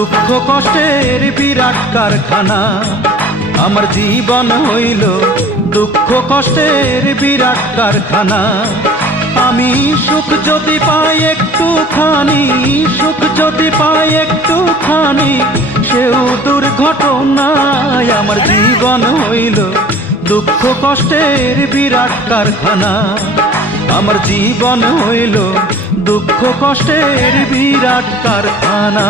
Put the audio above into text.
দুঃখ কষ্টের বিরাট কারখানা আমার জীবন হইল দুঃখ কষ্টের বিরাট কারখানা। আমি সুখ যদি পাই একটুখানি, সুখ যদি পাই একটুখানি, সেও দুর্ঘটনায় আমার জীবন হইল দুঃখ কষ্টের বিরাট কারখানা। আমার জীবন হইল দুঃখ কষ্টের বিরাট কারখানা।